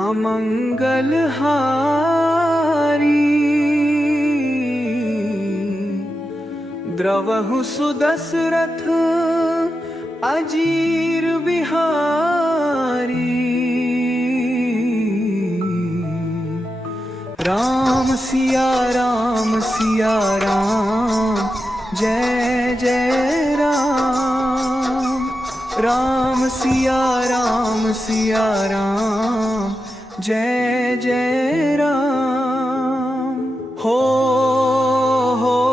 अमंगलहारी द्रवहु सुदशरथ अजीर बिहारी। राम सिया राम जय जय राम। राम सिया राम जय जय राम।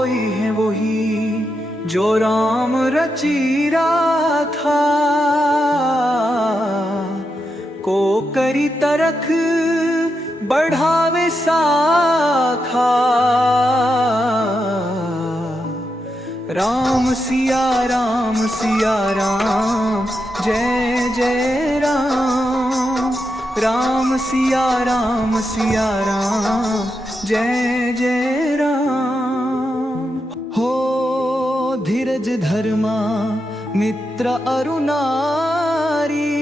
ही है वही जो राम रची रहा था, को करी तरख बढ़ावे साखा। राम सिया राम जय जय राम। राम सिया राम जय जय राम। हो धीरज धर्मा मित्र अरुनारी,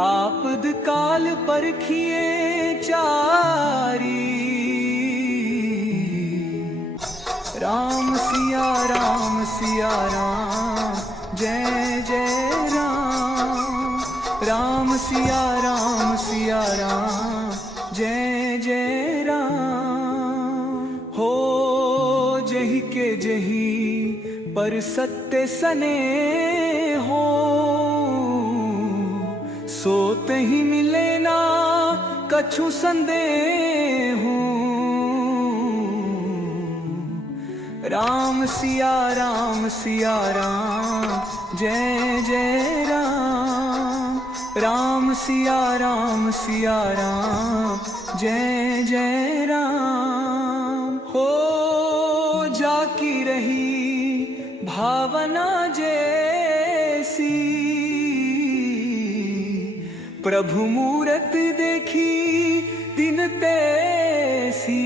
आपद काल परखिए चारी। राम सिया राम जय जय राम। राम सिया राम जय जय राम। हो जही के जही पर सत्य सने हो, सोत ही मिले ना कछु संदेह। राम सिया राम जय जय राम। राम सिया राम जय जय राम। हो जाकी रही भावना जैसी, प्रभु मूरत देखी दिन तैसी।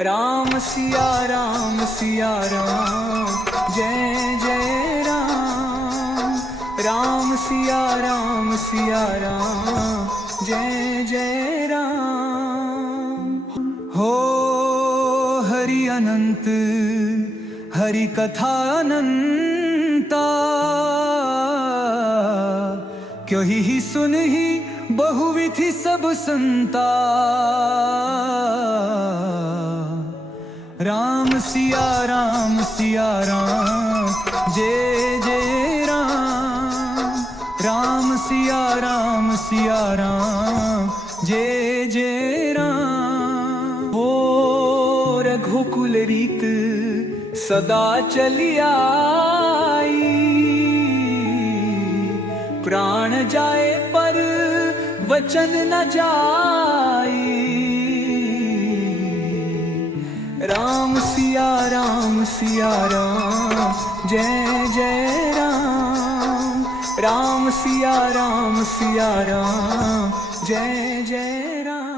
राम सिया राम जय जय राम। राम सिया राम जय जय राम। हो हरि अनंत हरि कथा अनंता, क्यों ही सुन ही बहुविधि सब संता। राम सिया राम जय जय राम। राम सिया राम जय जय राम। हो रघुकुल रीत सदा चली आई, प्राण जाए पर वचन न जाई। राम सिया राम जय जय राम। राम सिया राम जय जय राम।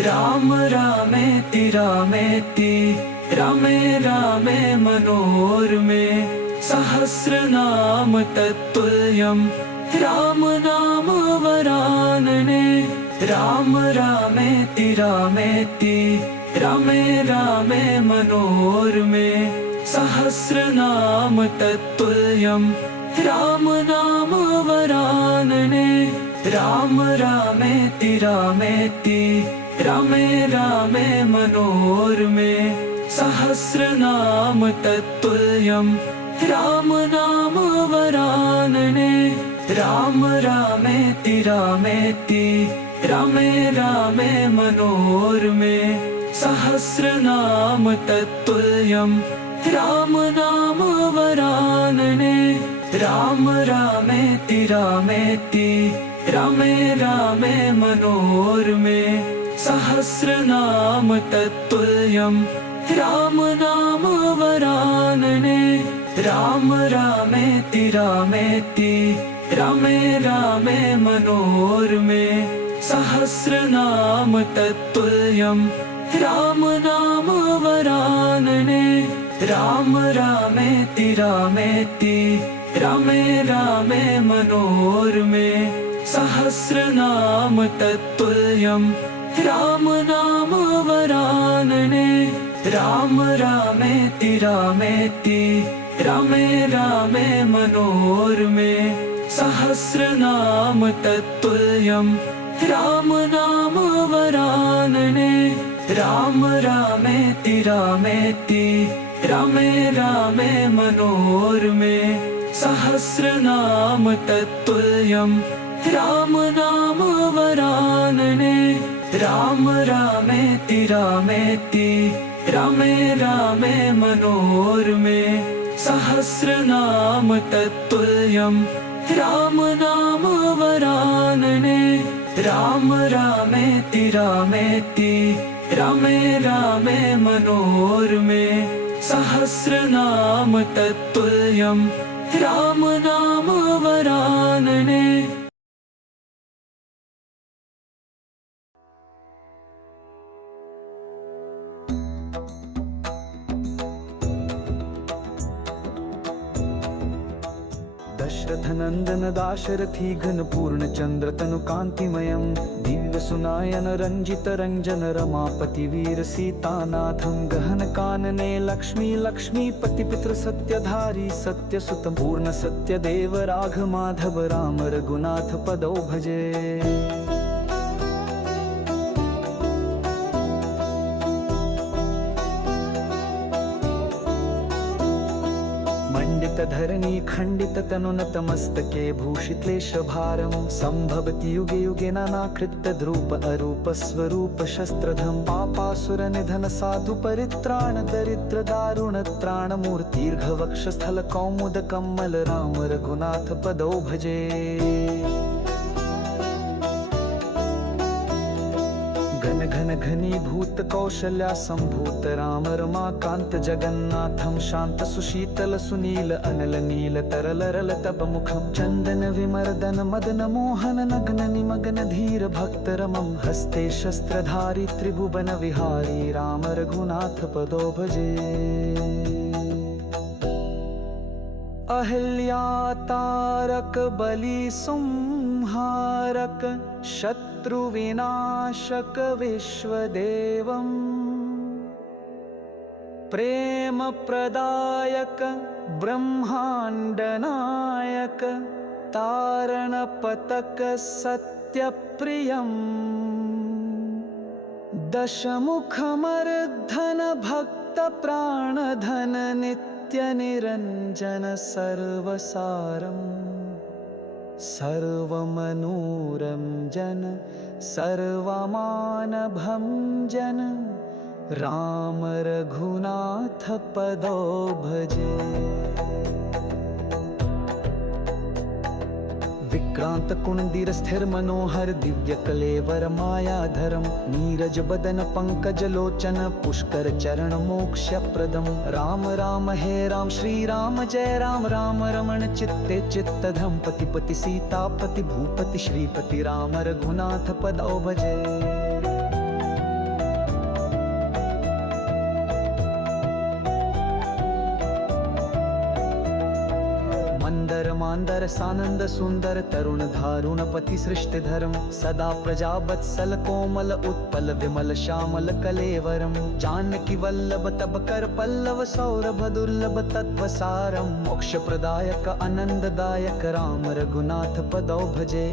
राम रामेति रामे रामे मनोरमे, सहस्रनाम तत्तुल्यं राम नाम वरानने। राम रामेति रामे रामे मनोरमे, सहस्रनाम तत्तुल्यं राम नाम वरानने। राम रामेति रामे रामे मनोरमे, सहस्रनाम तत्तुल्यं राम नाम वरानने। राम रामेति रामे रामे मनोरमे, सहस्रनाम तत्तुल्यं राम नाम वरानने। राम रामेति रामे रामे मनोरमे, सहस्रनाम तत्तुल्यं राम नाम वरानने। राम रामेति रामे रामे मनोरमे, सहस्रनाम तत्तुल्यं राम नाम वरानने। राम रामेति रामेति रामे रामे मनोरमे सहस्रनाम तत्तुल्यं राम नाम वरानने। राम रामेति रामेति रामे रामे मनोरमे सहस्रनाम तत्तुल्यं राम नाम वरानने। राम रामेति रामेति रामे रामे मनोरमे सहस्रनाम तत्तुल्यं राम नाम वरानने। राम रामेति रामेति रामे रामे मनोरमे सहस्रनाम तत्तुल्यं राम नाम वरानने। राम रामेति रामेति रामे रामे मनोरमे सहस्रनाम तत्तुल्यं राम नाम वरानने। दशरथनन्दन दाशरथी घन पूर्ण चंद्र तनु कांतिमयं दिव्य सुनायन रंजित रंजन रमापति वीर सीतानाथं गहन कानने लक्ष्मी लक्ष्मीपति पितृ सत्यधारी सत्य सुत पूर्ण सत्य देव राघ माधव राम रघुनाथ पदौ भजे। मंडित धरणी खंडित तनु नतमस्तके भूषितलेश भारम संभवति युगे युगे नानाकृत द्रूप अरूप स्वरूप शस्त्रधम पापासुर निधन साधु परित्राण दरिद्र दारुण त्राण मूर्तिर्घ वक्ष स्थल कौमुद कमल राम रघुनाथ पदौ भजे। घन घन घनीभूत कौशल्या संभूत राम रमाकांत जगन्नाथं शांत सुशीतल सुनील अनल नील तरल रल तब मुखम चंदन विमर्दन मदन मोहन नग्न निमग्न धीर भक्त रमम हस्ते शस्त्रधारी त्रिभुवन विहारी राम रघुनाथ पदौ भजे। अहिल्या तारक बलि संहारक शत्रु विनाशक विश्वदेवं प्रेम प्रदायक ब्रह्मांड नायक तारण पतक सत्य प्रियम दशमुख मर्धन भक्त प्राण धन नित्य निरंजन सर्वसारम सर्वमनोरंजन सर्वमानभंजन राम रघुनाथ पदौ भजे। विक्रांत कुंदीर स्थिर मनोहर दिव्य कलेवर मायाधरम नीरज बदन पंकज लोचन पुष्कर चरण मोक्ष प्रदम राम राम हे राम श्री राम जय राम राम रमण चित्ते चित्तधम पति पति सीतापति भूपति श्रीपति राम रघुनाथ पदौ भजे। मंदर मांदर सानंद सुंदर तरुण धारुण पति सृष्टि धर्म सदा प्रजा वत्सल कोमल उत्पल विमल श्यामल कलेवरम जानकी वल्लभ तब कर पल्लव सौरभ दुर्लभ तत्व सारम मोक्ष प्रदायक आनंददायक राम रघुनाथ पदौ भजे।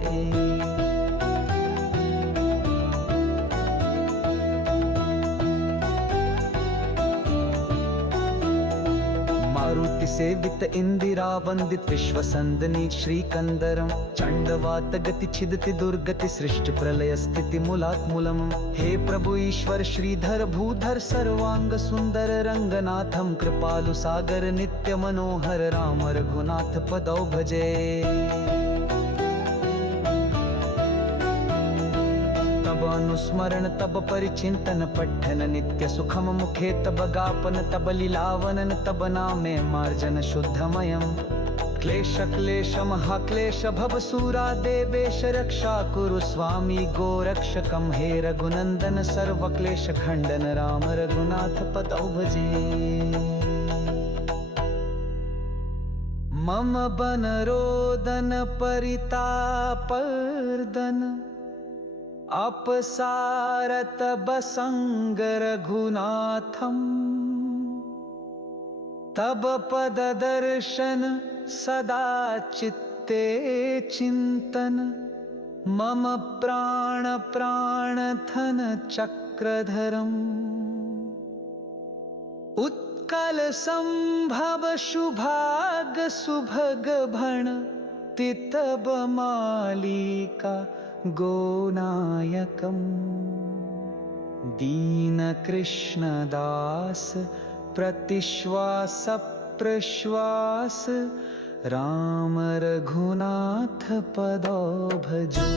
मारुति सेवित इंदिरा वंदित विश्व संदनी श्रीकंदरम चंडवात गति छिदति दुर्गति सृष्टि प्रलय स्थिति मूलात्मूलम हे प्रभु ईश्वर श्रीधर भूधर सर्वांग सुंदर रंगनाथम कृपालु सागर नित्य मनोहर राम रघुनाथ पदौ भजे। तब अनुस्मरण तब परिचिंतन पठन नित्य सुखम मुखे तब गापन तब लीलावनन तब नामे मार्जन शुद्धमयम क्लेश क्लेश महाक्लेश भवसूरा देवेश रक्षा कुरु स्वामी गोरक्षकम हे रघुनंदन सर्व क्लेश खंडन राम रघुनाथ पदौ भजे। मम बनरोदन परितापर्दन अपसारत बसंग रघुनाथम। तब पद दर्शन सदा चित्ते चिंतन मम प्राण प्राणथन चक्रधरम्। उत्कल संभव शुभाग सुभग भण तितब मालिका गोनायकम्। दीन कृष्णदास प्रतिश्वास प्रश्वास राम रघुनाथ पदो भजो।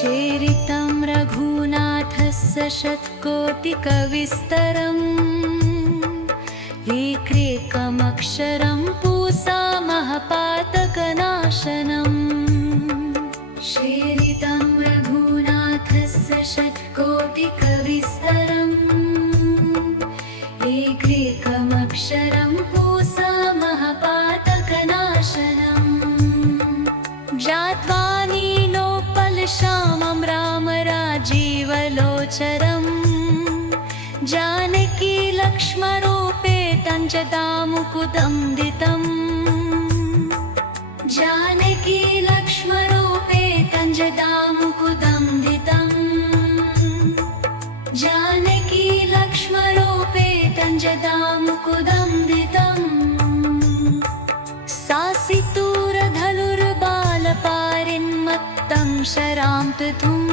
शेरितं रघुनाथस्य शतकोटिकविस्तरम् एकैकमक्षरं पूसामः पातकनाशनम्। शेरितं रघुनाथस्य शतकोटिकविस्तरम् एकैकमक्षरं पूसामः पातकनाशनम्। ज्ञात्वा श्यामं राम राजीवलोचरम् जानकी लक्ष्मणोपेतं जटामुकुदंदितम्। जानकी लक्ष्मणोपेतं जटामुकुदंदितम्। जानकी लक्ष्मणोपेतं जटामुकुदंदितम्। सासितूरधनुर्बालपारिन्मत्तं शरां तुतुम्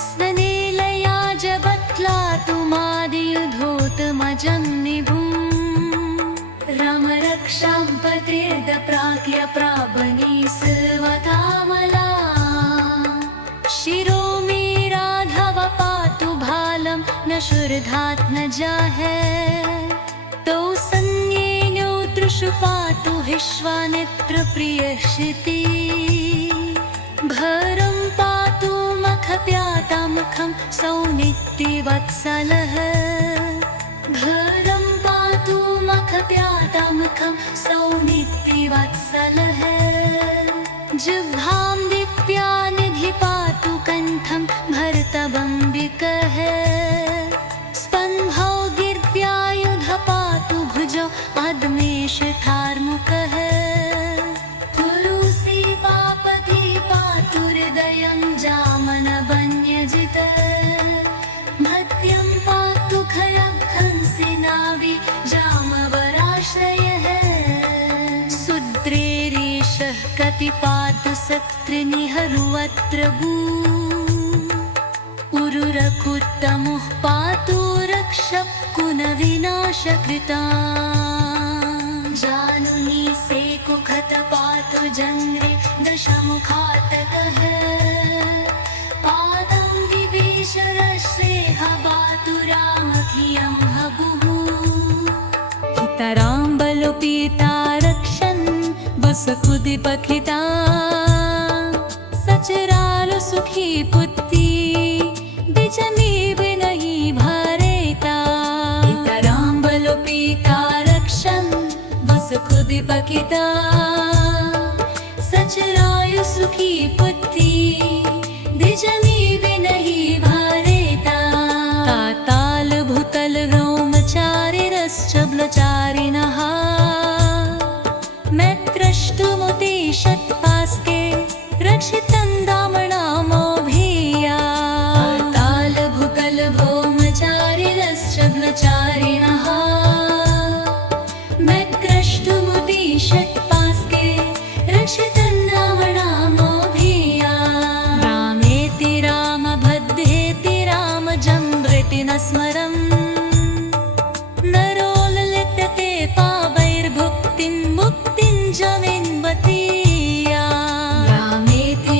स्नेलया जबत्लातुमादियुधोतमजन्निभुम्। रमरक्षां पतिर्दप्राज्ञ प्राबनी सर्वतामला। शिरो मे राघव पातु भालं न शुर्धात् न जाहे। तौ सन्येन्यो दृशु पातु विश्वामित्रप्रियशिति। भरं पातु मखप्यातामुखं सौनित्यवत्सलः। भरं पातु मखप्यातामुखं सौनित्यवत्सलः। जिह्वां दीप्यानिधि पातु कण्ठं भर्तबम्बिकः। स्पन्भौ गिर्व्यायुध पातु भुजौ अद्मेषधार्मुकः। तुलसी पापति पातु हृदयं जामनवन्यजित। भृत्यं पातु खरग्धंसि नाभि जामवराश्रयः। सुद्रेरीशः कति पातु सत्रिनिहरुवत्र भू। उरुरकुत्तमुः पातु रक्षकुनविनाशकृता। जानुनी सेकुखत पातु जङ्घे दशमुखातकः। पादं विभीषणश्रेह पातु रामधियं हबुः। हितराम्बलोपीता रक्षन् वसकुदिपखिता। सचरालु सुखी पुत्री द्विजमेव नहि भरेता। हितराम्बलोपीता रक्षन् वसकुदिपखिता। सचरायु सुखी पुत्री द्विजमेव नहि भरेता। ताताल भूतल व्योमचारिणश्चब्लचारिणः। मैत्रष्टुमुते षट्पास्के रक्षितं दामणामोभिया। ताताल भूतल व्योमचारिणश्चब्लचारिणः। मैत्रष्टुमुते षट्पास्के रक्षितं दामणामोभिया। रामेति रामभद्रेति रामजम्भृति न स्मरम्। नरोललित्यते पावैर्भुक्तिं मुक्तिं च विन्वतीया। रामेति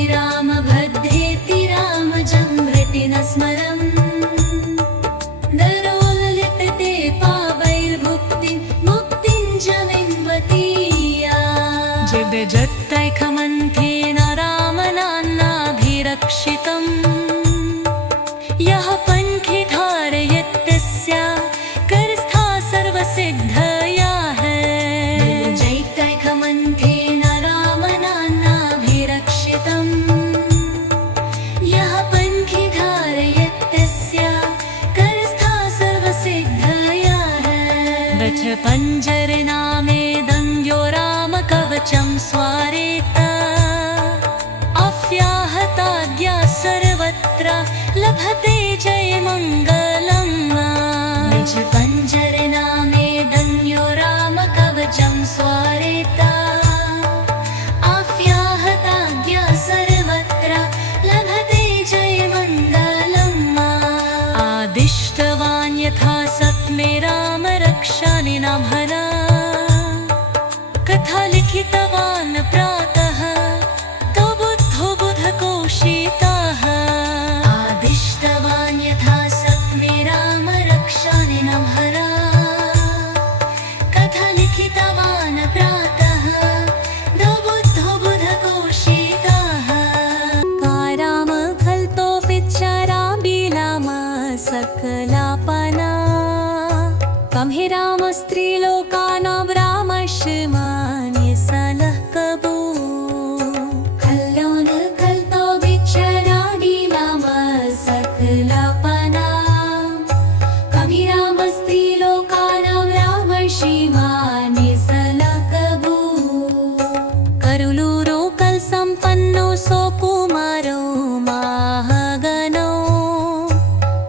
कवचं स्वारेत अव्याहताज्ञा सर्वत्र लभते जयमङ्गलम् निज पञ्जरनामे धन्यो राम कवचं स्वारेत अव्याहताज्ञा सर्वत्र लभते जयमङ्गलम् आदिष्टवान् यथा सत्मे राम रक्षानि न भरा कथा लिखितवान् प्रातः तो बुद्धो बुधकोशितः आदिष्टवान् यथा सत्मे राम रक्षानि न भरा कथा लिखितवान् प्रातः तो बुद्धो बुधकोशितः काराम फलतो विचारा बिलाम सकलापना कम हे राम स्त्रीलोकानां रामश्मान्य सलः कबू कल्याण कल्तो बिचारा बिलाम सकलापना कम हे राम स्त्रीलोकानां रामश्मान्य सलः कबू करुलूरो कल संपन्नो सोकुमारो महागणो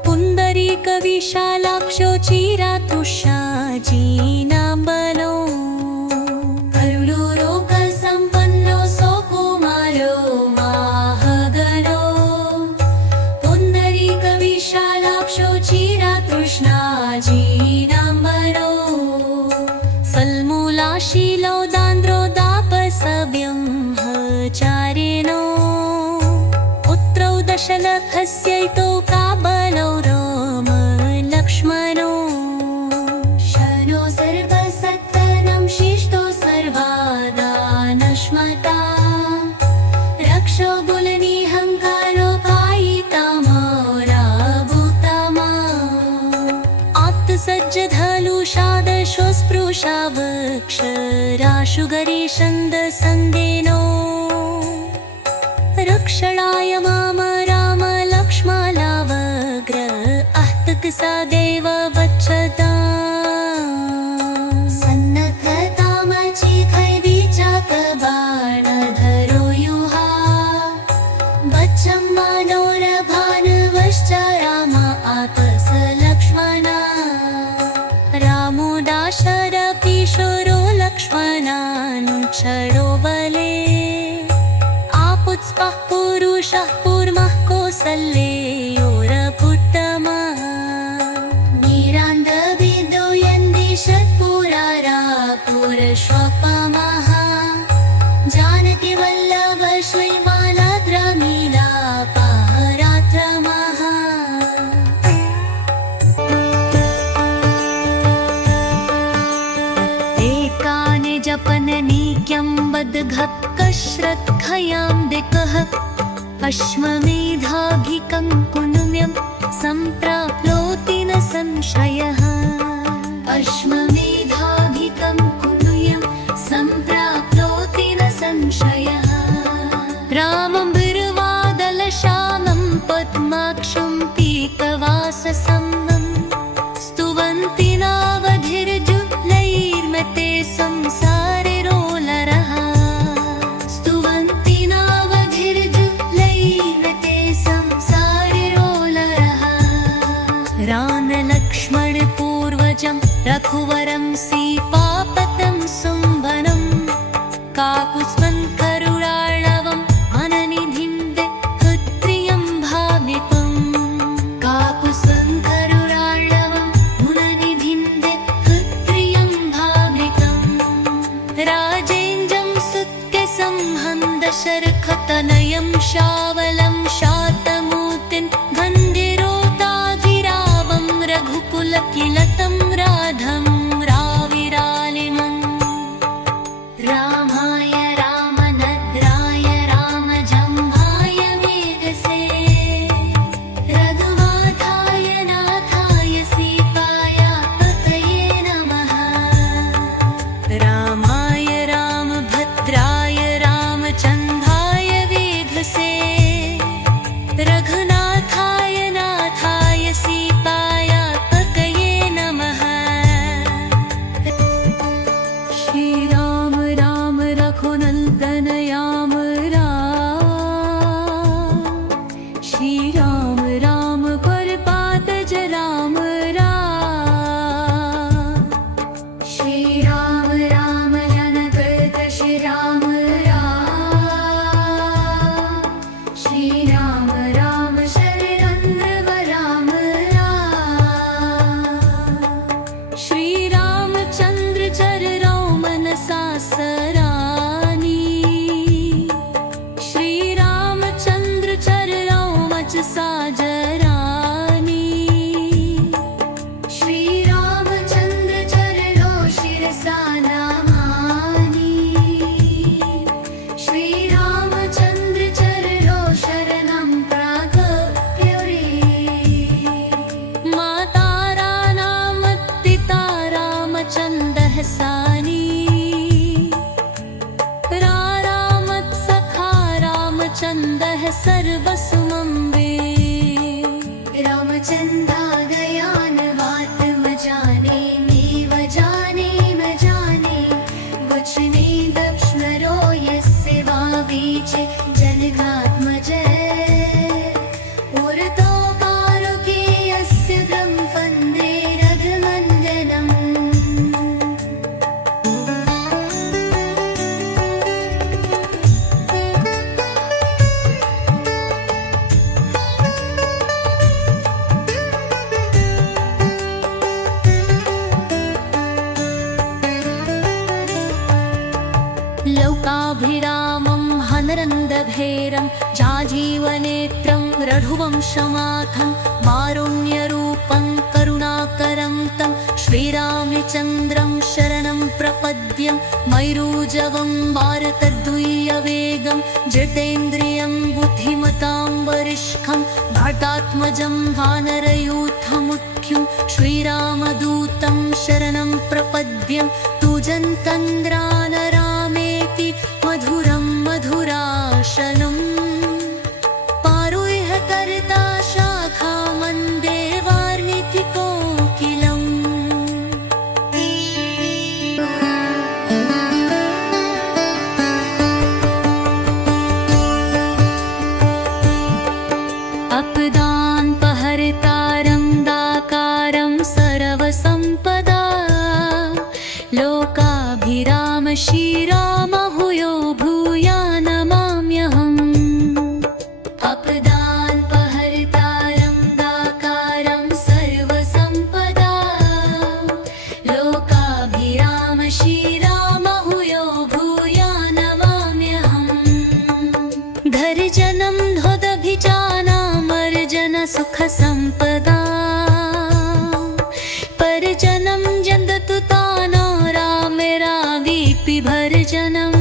पुंडरीक विशालाक्षो चिरातुषाजीनाम्बनो करुलूरो कल संपन्नो सोकुमारो महागणो पुंडरीक विशालाक्षो चिरातुष्णाजीनाम्बनो सल्मूलाशीलो दान्द्रो दापसव्यं हचारिणो पुत्रौ दशलभस्यैतो काबलौ राम लक्ष्मणो शनो सर्वसत्तनं शिष्टो सर्वादानश्मता रक्षो बुलनिहङ्कारो पायितामोराभूतमा आत्तसज्जधलुषादशो स्पृशावक्षराशुगरीषन्दसङ्गेनो रक्षणाय माम राम लक्ष्मणावग्र अहतकसादेव वच्छता सन्नद्धतामचिखै विचातबाणधरो युहा बच्छं मनोरभानवश्च राम आतस लक्ष्मणा रामो दाशरपीशोरो लक्ष्मणानुच्छरो बले आपुत्स्पः पुरुषः कूर्मः कौसल्ययोरभुत्तमः निरान्धविदो यन्दिशत्पुरारापुरश्वपमः जानकी वल्लभ श्रीमालाद्रमीलापहरात्रमः एकानि जपननीक्यं बद्घक्कश्रद्धयां दिकः अश्वमेधाभिकं कुनुम्यं सम्प्राप्नोति न संशयः अश्वमेधाभिकं कुनुम्यं सम्प्राप्नोति न संशयः रामं बिर्वादलश्यामं पद्माक्षं पीतवाससं स्तुवन्ति नावधिर्जुलैर्मते संसारिरोलरः स्तुवन्ति नावधिर्जुलैर्मते संसारिरोलरः रामलक्ष्मणपूर्वजं रघुवरं सीतापतं सुम्भनं काकुत्स्थं करुणार्णवम् अननिधिं दिक्खत्रियं भावितं काकुत्स्थं करुणार्णवम् मुननिधिं दिक्खत्रियं भावितं राजेन्द्रं स्तुत्यसंहन्दशरखतनयं शावलं शातमूर्तिं गन्धिरोताधिरावं रघुकुलकिलतं राधं राविरालिमम् रामाय रामनद्राय रामजम्भाय वेदसे रघुनाथाय नाथाय सीताय पतये नमः रामाय रामभद्राय रामचन्द्राय वेधसे सर्वसुमं वे। रामचन्द्रादयानवात् म जाने नैव जाने म जाने वचने दक्ष्णरो यस्य वावीचे जनकात्मज पुरतो पारुके यस्य तं वन्दे रघुनन्दनम्। लोकाभिरामं हनरन्दभेरं जाजीवनेत्रं रघुवंशमाथं मारुण्यरूपं करुणाकरं तं श्रीरामचन्द्रं शरणं प्रपद्यं मयूरजवं भारतद्वीयवेगं जितेन्द्रियं बुद्धिमतां वरिष्ठं भरतात्मजं वानरयूथमुख्यं श्रीरामदूतं शरणं प्रपद्यं तुजन्तन्द्रानरामेति मधुरं मधुराशनम् पारुह्य कर्ता शाखा मन्दे वार्णिति कोकिलम्। अपदान्पहर्तारं दाकारं सर्वसम्पदा लोकाभिराम श्रीराम भूयो भूया नमाम्यहम्। अपदान्पहर्तारं दाकारं सर्वसम्पदा लोकाभिराम श्रीराम भूयो भूया नमाम्यहम्। धर्जनं ध्वदभिजानामर्जन सुखसम्पदा परजनं जन्दतु तानो रामे रावीपि भर्जनम्।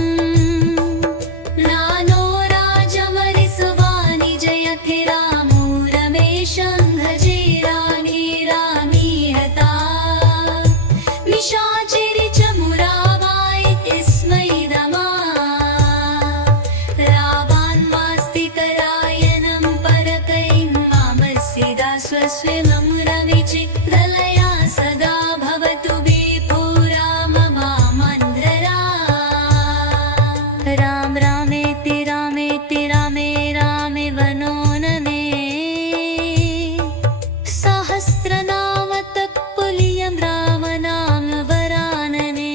रानो राजमरिसुवानि जयति रामो रमेशं भजे रानी रामी हता निशाचरि च मुरावाय स्मै रमा रावान्मास्तिकरायणं परकैं मामस्यदा स्वस्वनं रविचित्रलया सदा भवतु विपुरा मम मन्धरा। राम रामेति रामेति रामे रामे वनोनने सहस्रनाम तत्पुल्यं रामनाम वरानने।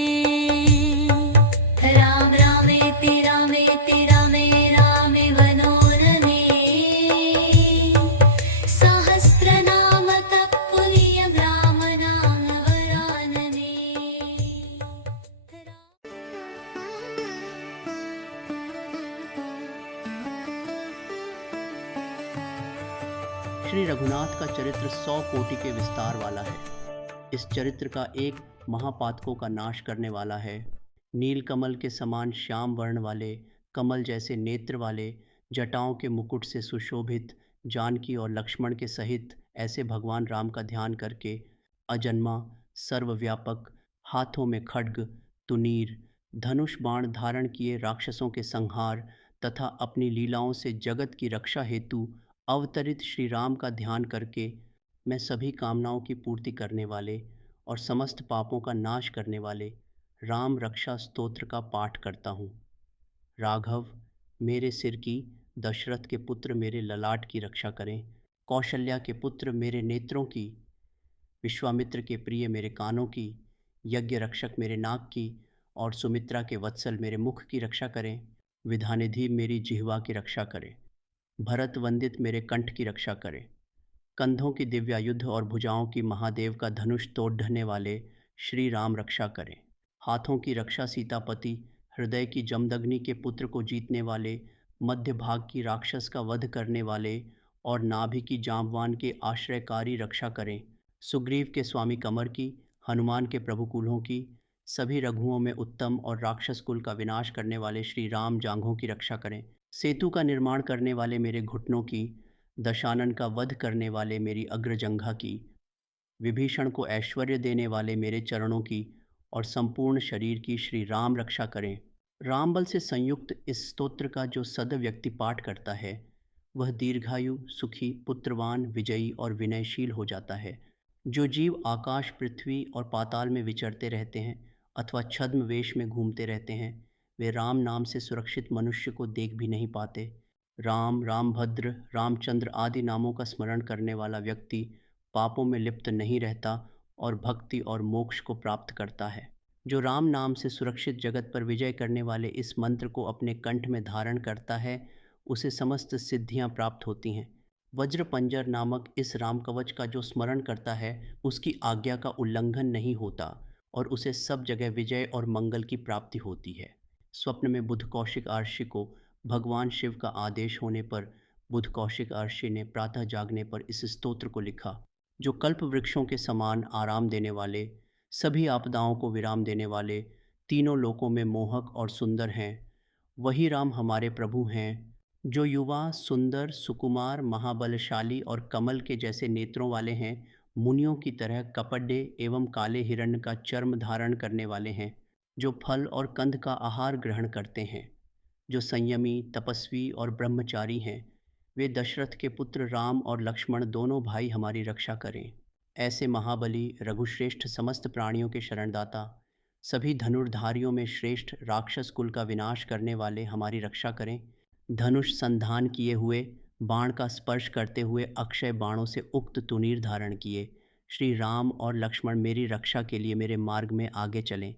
राम रामेति रामेति रामे रामे वनोरमे सहस्रनाम तत्पुल्यं रामनाम वरानने। श्री रघुनाथ का चरित्र 100 कोटि के विस्तार वाला है। इस चरित्र का एक महापातकों का नाश करने वाला है। नीलकमल के समान श्याम वर्ण वाले, कमल जैसे नेत्र वाले, जटाओं के मुकुट से सुशोभित जानकी और लक्ष्मण के सहित ऐसे भगवान राम का ध्यान करके अजन्मा, सर्वव्यापक, हाथों में खड्ग, तुनीर, धनुष बाण धारण किए राक्षसों के संहार तथा अपनी लीलाओं से जगत की रक्षा हेतु अवतरित श्री राम का ध्यान करके मैं सभी कामनाओं की पूर्ति करने वाले और समस्त पापों का नाश करने वाले राम रक्षा स्तोत्र का पाठ करता हूँ। राघव, मेरे सिर की, दशरथ के पुत्र मेरे ललाट की रक्षा करें, कौशल्या के पुत्र मेरे नेत्रों की, विश्वामित्र के प्रिय मेरे कानों की, यज्ञ रक्षक मेरे नाक की और सुमित्रा के वत्सल मेरे मुख की रक्षा करें। विधानिधि मेरी जिह्वा की रक्षा करें, भरत वंदित मेरे कंठ की रक्षा करें। कंधों की दिव्यायुध और भुजाओं की महादेव का धनुष तोड़ ढहने वाले श्री राम रक्षा करें। हाथों की रक्षा सीतापति, हृदय की जमदग्नि के पुत्र को जीतने वाले, मध्य भाग की राक्षस का वध करने वाले और नाभि की जांबवान के आश्रयकारी रक्षा करें। सुग्रीव के स्वामी कमर की, हनुमान के प्रभु कुल्हों की, सभी रघुओं में उत्तम और राक्षस कुल का विनाश करने वाले श्री राम जांघों की रक्षा करें। सेतु का निर्माण करने वाले मेरे घुटनों की, दशानन का वध करने वाले मेरी अग्रजंघा की, विभीषण को ऐश्वर्य देने वाले मेरे चरणों की और संपूर्ण शरीर की श्री राम रक्षा करें। रामबल से संयुक्त इस स्तोत्र का जो सद व्यक्ति पाठ करता है वह दीर्घायु, सुखी, पुत्रवान, विजयी और विनयशील हो जाता है। जो जीव आकाश, पृथ्वी और पाताल में विचरते रहते हैं अथवा छद्म वेश में घूमते रहते हैं, वे राम नाम से सुरक्षित मनुष्य को देख भी नहीं पाते। राम, रामभद्र, रामचंद्र आदि नामों का स्मरण करने वाला व्यक्ति पापों में लिप्त नहीं रहता और भक्ति और मोक्ष को प्राप्त करता है। जो राम नाम से सुरक्षित जगत पर विजय करने वाले इस मंत्र को अपने कंठ में धारण करता है, उसे समस्त सिद्धियां प्राप्त होती हैं। वज्र पंजर नामक इस राम कवच का जो स्मरण करता है, उसकी आज्ञा का उल्लंघन नहीं होता और उसे सब जगह विजय और मंगल की प्राप्ति होती है। स्वप्न में बुध कौशिक आर्षि को भगवान शिव का आदेश होने पर बुध कौशिक आर्षि ने प्रातः जागने पर इस स्तोत्र को लिखा, जो कल्प वृक्षों के समान आराम देने वाले, सभी आपदाओं को विराम देने वाले, तीनों लोकों में मोहक और सुंदर हैं। वही राम हमारे प्रभु हैं, जो युवा, सुंदर, सुकुमार, महाबलशाली और कमल के जैसे नेत्रों वाले हैं, मुनियों की तरह कपड्डे एवं काले हिरण्य का चर्म धारण करने वाले हैं, जो फल और कंद का आहार ग्रहण करते हैं, जो संयमी, तपस्वी और ब्रह्मचारी हैं। वे दशरथ के पुत्र राम और लक्ष्मण दोनों भाई हमारी रक्षा करें। ऐसे महाबली, रघुश्रेष्ठ, समस्त प्राणियों के शरणदाता, सभी धनुर्धारियों में श्रेष्ठ, राक्षस कुल का विनाश करने वाले हमारी रक्षा करें। धनुष संधान किए हुए, बाण का स्पर्श करते हुए अक्षय बाणों से उक्त तुनीर धारण किए श्री राम और लक्ष्मण मेरी रक्षा के लिए मेरे मार्ग में आगे चलें।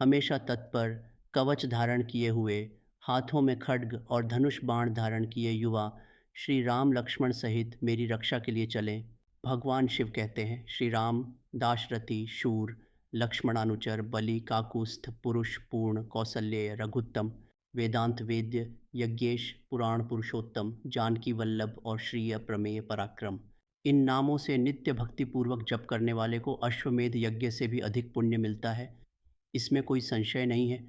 हमेशा तत्पर, कवच धारण किए हुए, हाथों में खड्ग और धनुष बाण धारण किए युवा श्री राम लक्ष्मण सहित मेरी रक्षा के लिए चलें। भगवान शिव कहते हैं, श्री राम दाशरथी, शूर, लक्ष्मणानुचर, बलि, काकुस्थ, पुरुष, पूर्ण, कौसल्य, रघुत्तम, वेदांत वेद्य, यज्ञेश, पुराण पुरुषोत्तम, जानकी वल्लभ और श्रीय प्रमेय पराक्रम। इन नामों से नित्य भक्तिपूर्वक जप करने वाले को अश्वमेध यज्ञ से भी अधिक पुण्य मिलता है, इसमें कोई संशय नहीं है।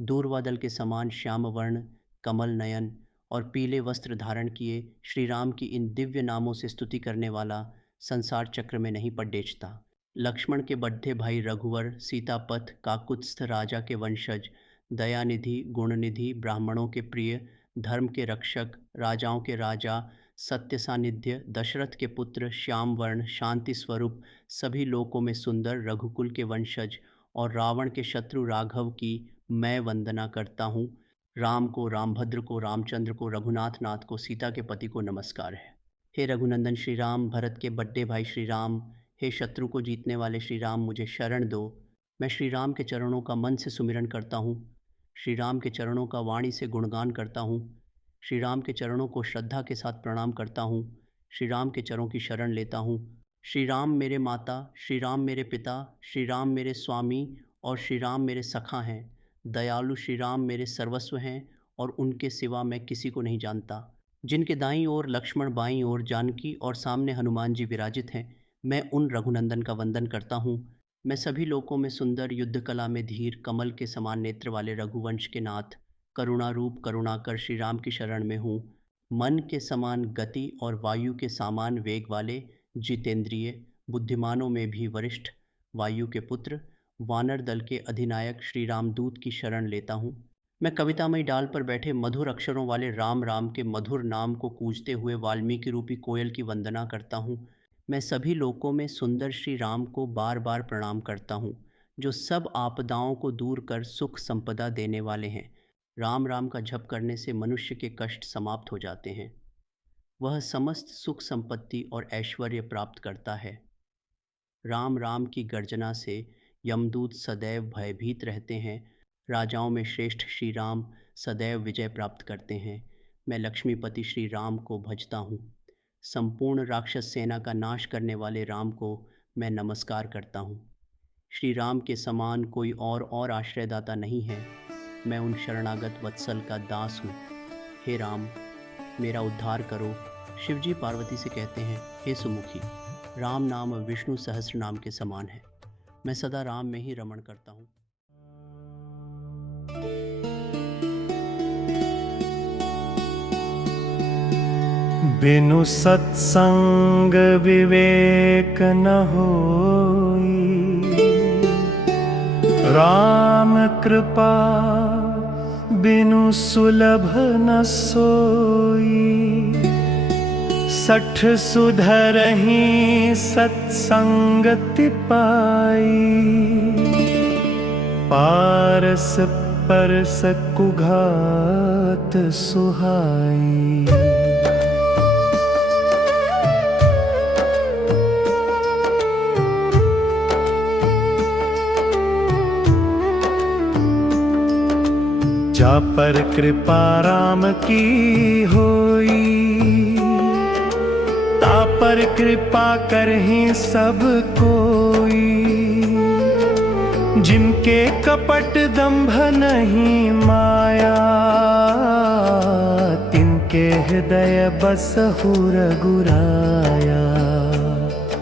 दूरवादल के समान श्याम वर्ण, कमल नयन और पीले वस्त्र धारण किए श्री राम की इन दिव्य नामों से स्तुति करने वाला संसार चक्र में नहीं पडेचता। लक्ष्मण के बड्ढे भाई रघुवर, सीतापथ, काकुत्स्थ राजा के वंशज, दयानिधि, गुणनिधि, ब्राह्मणों के प्रिय, धर्म के रक्षक, राजाओं के राजा, सत्य सानिध्य, दशरथ के पुत्र, श्याम वर्ण, शांति स्वरूप, सभी लोकों में सुंदर, रघुकुल के वंशज और रावण के शत्रु राघव की मैं वंदना करता हूँ। राम को, रामभद्र को, रामचंद्र को, रघुनाथ नाथ को, सीता के पति को नमस्कार है। हे रघुनंदन श्री राम, भरत के बड्डे भाई श्री राम, हे शत्रु को जीतने वाले श्री राम, मुझे शरण दो। मैं श्री राम के चरणों का मन से सुमिरन करता हूँ, श्री राम के चरणों का वाणी से गुणगान करता हूँ, श्री राम के चरणों को श्रद्धा के साथ प्रणाम करता हूँ, श्री राम के चरणों की शरण लेता हूँ। श्री राम मेरे माता, श्री राम मेरे पिता, श्री राम मेरे स्वामी और श्री राम मेरे सखा हैं। दयालु श्री राम मेरे सर्वस्व हैं और उनके सिवा मैं किसी को नहीं जानता। जिनके दाईं ओर लक्ष्मण, बाईं ओर जानकी और सामने हनुमान जी विराजित हैं, मैं उन रघुनंदन का वंदन करता हूँ। मैं सभी लोकों में सुंदर, युद्ध कला में धीर, कमल के समान नेत्र वाले रघुवंश के नाथ, करुणा रूप करुणाकर श्री राम की शरण में हूँ। मन के समान गति और वायु के समान वेग वाले, जितेंद्रिय, बुद्धिमानों में भी वरिष्ठ, वायु के पुत्र, वानर दल के अधिनायक श्री रामदूत की शरण लेता हूँ। मैं कवितामयी डाल पर बैठे मधुर अक्षरों वाले राम राम के मधुर नाम को कूजते हुए वाल्मीकि रूपी कोयल की वंदना करता हूँ। मैं सभी लोकों में सुंदर श्री राम को बार बार प्रणाम करता हूँ, जो सब आपदाओं को दूर कर सुख संपदा देने वाले हैं। राम राम का जप करने से मनुष्य के कष्ट समाप्त हो जाते हैं, वह समस्त सुख संपत्ति और ऐश्वर्य प्राप्त करता है। राम राम की गर्जना से यमदूत सदैव भयभीत रहते हैं। राजाओं में श्रेष्ठ श्री राम सदैव विजय प्राप्त करते हैं। मैं लक्ष्मीपति श्री राम को भजता हूँ। संपूर्ण राक्षस सेना का नाश करने वाले राम को मैं नमस्कार करता हूँ। श्री राम के समान कोई और आश्रयदाता नहीं है। मैं उन शरणागत वत्सल का दास हूँ। हे राम, मेरा उद्धार करो। शिवजी पार्वती से कहते हैं, हे सुमुखी, राम नाम विष्णु सहस्र नाम के समान है। मैं सदा राम में ही रमण करता हूँ। बिनु सत्संग विवेक न होई, राम कृपा बिनु सुलभ न सोई। सठ सुधरहि सत्संगति पाई, पारस परस कुघात सुहाई। जा पर कृपा राम की होई, ता पर कृपा करहि सब कोई। जिनके कपट दंभ नहीं माया, तिनके हृदय बसहु रघुराया।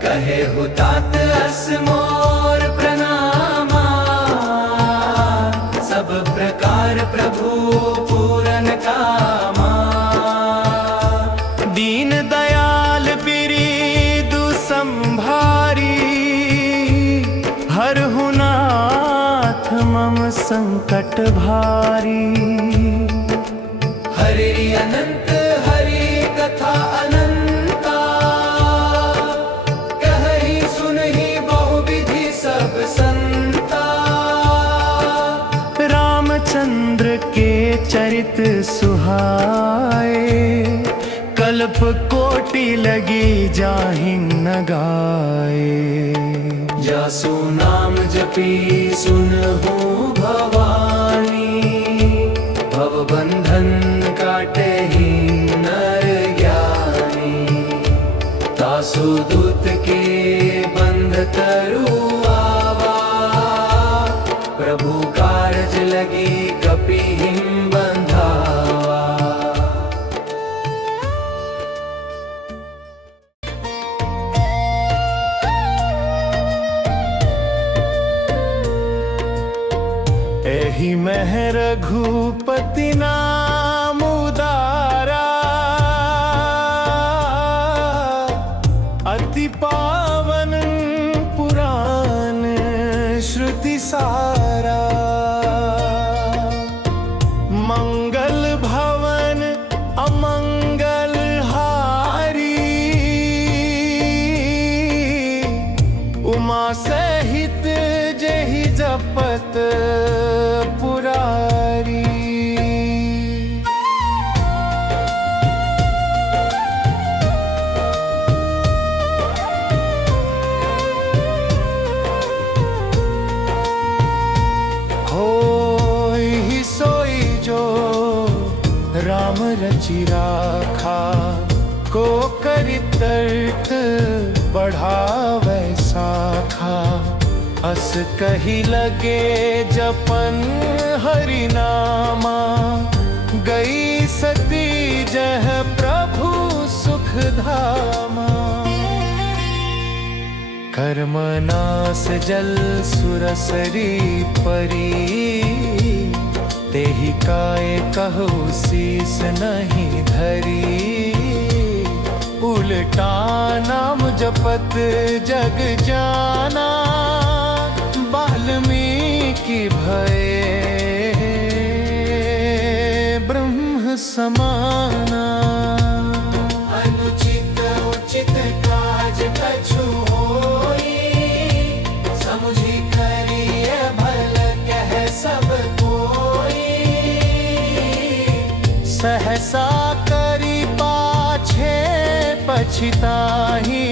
कहे हु तात अस मोर प्रणामा, सब प्रकार प्रभु पूरन कामा। दीन दयाल बिरीदु संभारी, हरहु नाथ मम संकट भारी। हरि अनंत हरि कथा अनंता, कहि सुनहि बहुविधि सब संता। रामचंद्र के चरित सुहाए, कल्प कोटि लगी जाहि न गाए। जासु नाम जपी सुनहु भवानी, भव बंधन काटेहि नर ज्ञानी। तासु दूत के बंध तरु आवा, प्रभु कारज लगी कपिहिम बंधावा। एहि मह रघुपति नाम उदारा, अति पावन पुराण श्रुति सारा। मंगल भवन अमंगल हारी, उमा सहित जेहि जपत पुरारी। होई सोई जो राम रचि राखा, को करि तर्क बढ़ावै साखा। अस कही लगे जपन हरि नामा, गई सती जह प्रभु सुख धामा। कर्मनास जल सुरसरी परी, तेहि काय कहु शीस नहीं धरी। उल्टा नाम जपत जग जाना, वाल्मीकि भये ब्रह्म समाना। अनुचित उचित काज कछु होई, समुझि करिय भल कह सब कोई। सहसा करी पाछे पछताही,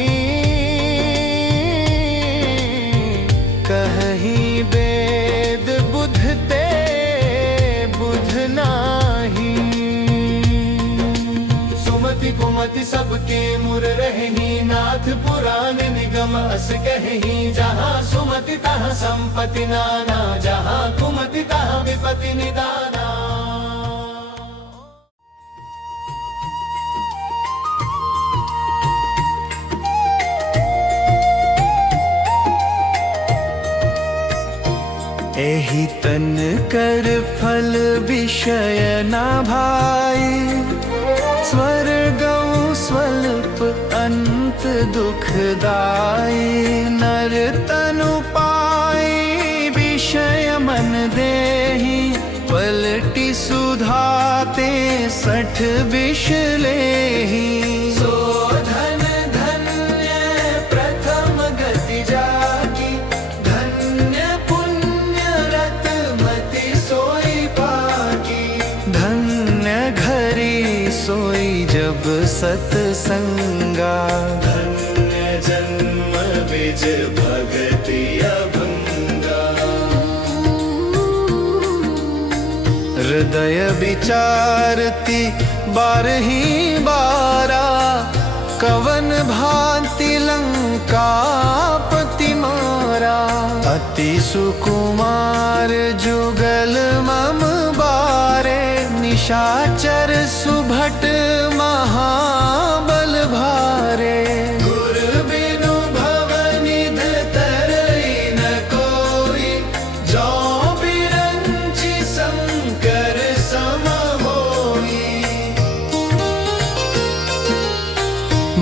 कहीं वेद बुध ते बुध नाही। सुमति कुमति सबके मुर रहनी, नाथ पुराण निगम अस कहीं। जहाँ सुमति तहाँ संपत्ति नाना, जहाँ कुमति तहाँ विपत्ति निदाना। एहि तन कर फल विषय न भाई, स्वर्गौ स्वल्प अंत दुखदाई। नर तनु पाई विषय मन देहि, पलटि सुधाते 60 विष लेहि। शोध होई जब सत्संगा। धन्य जन्म बिज भगति अभंगा। हृदय विचारती बारही बारा, कवन भांति लंकापति मारा। अति सुकुमार जुगल मम बारे, निशाचर सुभट महाबल भारे। गुरु बिनु भवनिध तरई न कोई, जो बिरंचि शंकर सम होई।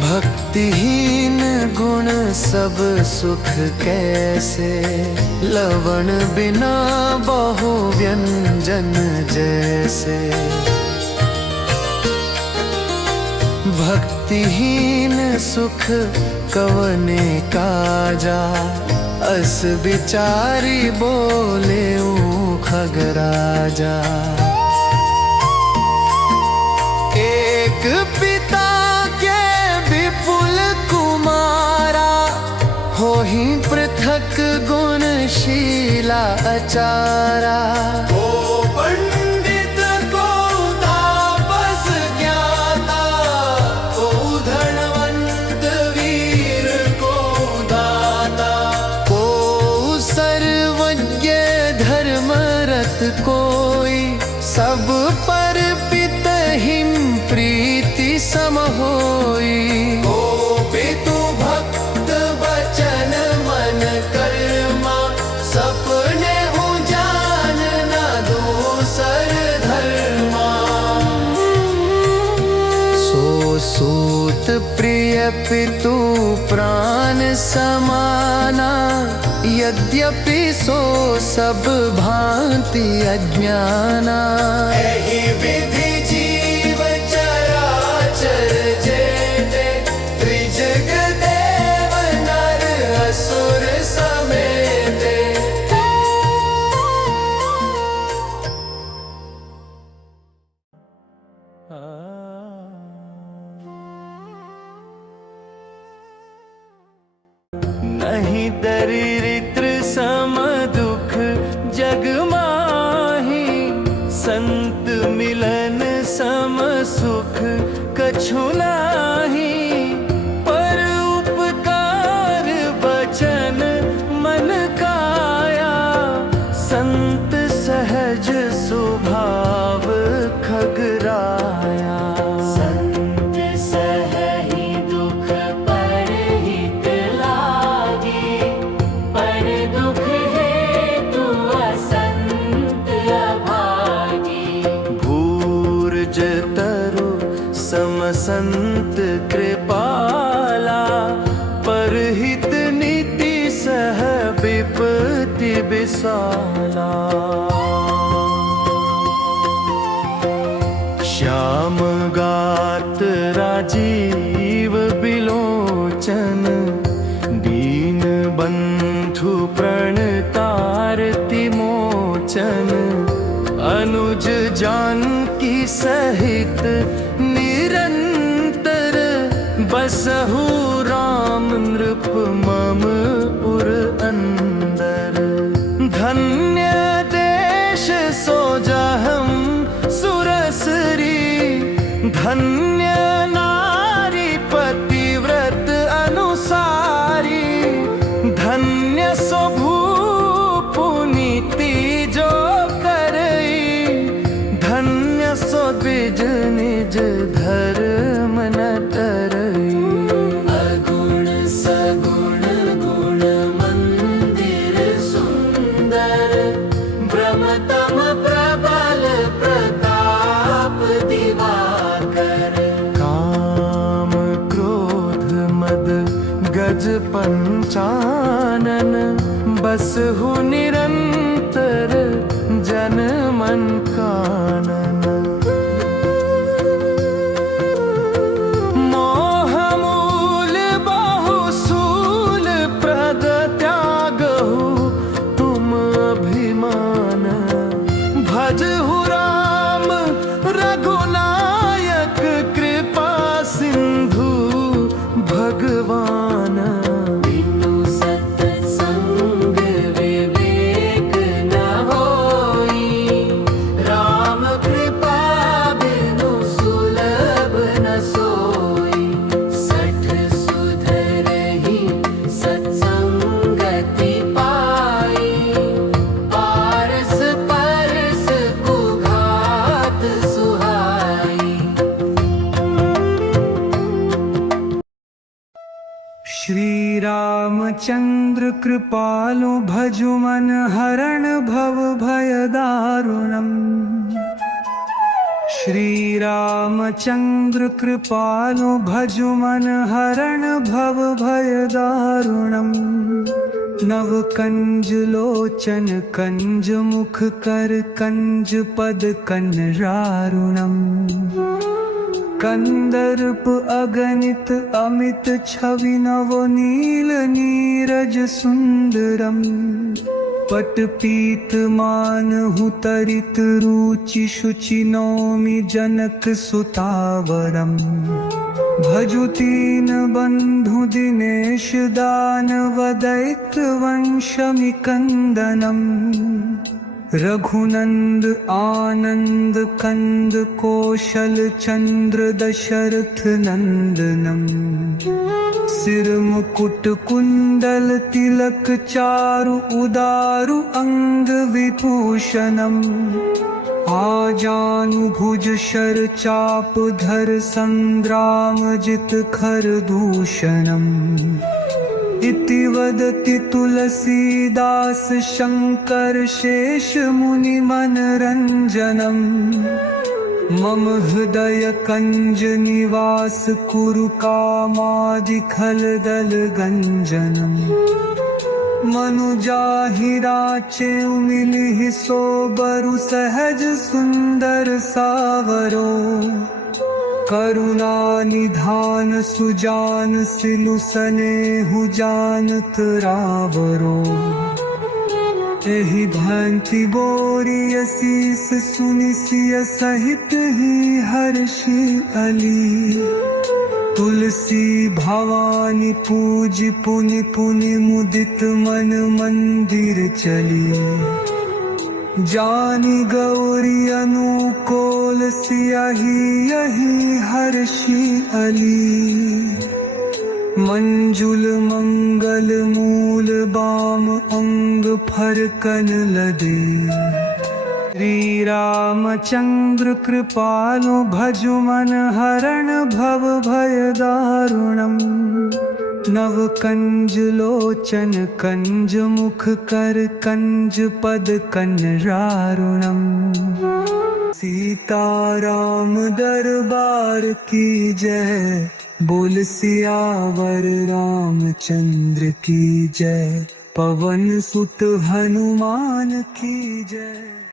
भक्तिहीन गुण सब सुख कैसे, लवण बिना बहु व्यंजन जैसे। भक्तिहीन सुख कवने काजा, अस विचारी बोले खगराजा। एक पिता के विपुल कुमारा, होहि पृथक गुणशीला अचारा। को पंडित को तापस ज्ञाता, को धनवंत वीर को दाता। को सर्वज्ञ धर्मरत कोई, सब पर पितहिं प्रीति सम होई। को पितु भक्त बचन मन कर्मा, सपने हो जान न दूसर धर्मा। सो सूत प्रिय पितु प्राण समाना, यद्यपि सो सब भांति अज्ञाना। एहि विधि जीव चराचर जेते, त्रिजग देव नर असुर समेते। नहीं दरिद्र सम दुख जग माही, संत मिलन सम सुख कछु नाही। पर उपकार बचन मन काया, संत सहज स्वभाव खगराया। संत सहहि दुख परहित लागे, पर दुख हेतु असंत अभागे। भूर्ज तरु समसंत कृपाला, परहित नीति सह विपत्ति विशाला। श्याम गात राजीव बिलोचन, दीन बंधु प्रणतारति मोचन। अनुज जानकी सहित निरंतर, बसहु राम नृप मम उर अंदर। धन्य देश सो जहम सुरसरी, धन्य नारी पतिव्रत अनुसारी। धन्य सो भूपुनीति जो करई, धन्य सो द्विज निज धर्म न टरई। अगुण सगुण गुण मंदिर सुंदर, ब्रह्मतम प्रबल प्रताप दिवाकर। काम क्रोध मद गज पंचानन, बसहु निरंतर जन मन कानन। मोह मूल बहुसूल प्रद त्यागहु, तुम अभिमान। भजहु राम रघुनायक श्री रामचंद्र कृपालु भजु मन हरण भव भय दारुणम् श्री रामचंद्र कृपालु भजु मन हरण भव भय दारुणम् नव कंज लोचन कंज मुख कर कंज पद कनरारुणम् कंदर्प अगणित अमित छवि नव नील नीरज सुंदरम पट पीत मानहु तरित रुचि शुचि नौमि जनक सुतावरम भजु तीन बंधु दिनेश दानव दैत्य वंशमि कंदनम रघुनंद आनंद कंद कौशल चंद्र दशरथ नंदनम सिर मुकुट कुंडल तिलक चारु उदारु अंग विभूषणम आजानु भुज शर चाप धर संग्राम जित खर दूषणम इति वदति तुलसीदास शंकर शेष मुनि मनरंजनम मम हृदय कंज निवास कुरु कामादि खलदल गंजनम मनुजाहि राचे मिलिहि सोबरु सहज सुंदर सावरो करुणा निधान सुजान सिलु सनेहु जानत रावरो एहि भंति बोरी असीस सुनिसिय सहित ही हर्षि अली तुलसी भवानी पूज पुनि पुनि मुदित मन मंदिर चली जानी गौरी अनुकोल सियाही यही हर्षि अली मंजुल मंगल मूल बाम अंग फरकन लदे श्री रामचंद्र कृपालु भजु मन हरण भव भय दारुणम् नव कंज लोचन कंज मुख कर कंज पद कनरारुणम् सीताराम दरबार की जय बोल सियावर रामचंद्र की जय पवन सुत हनुमान की जय।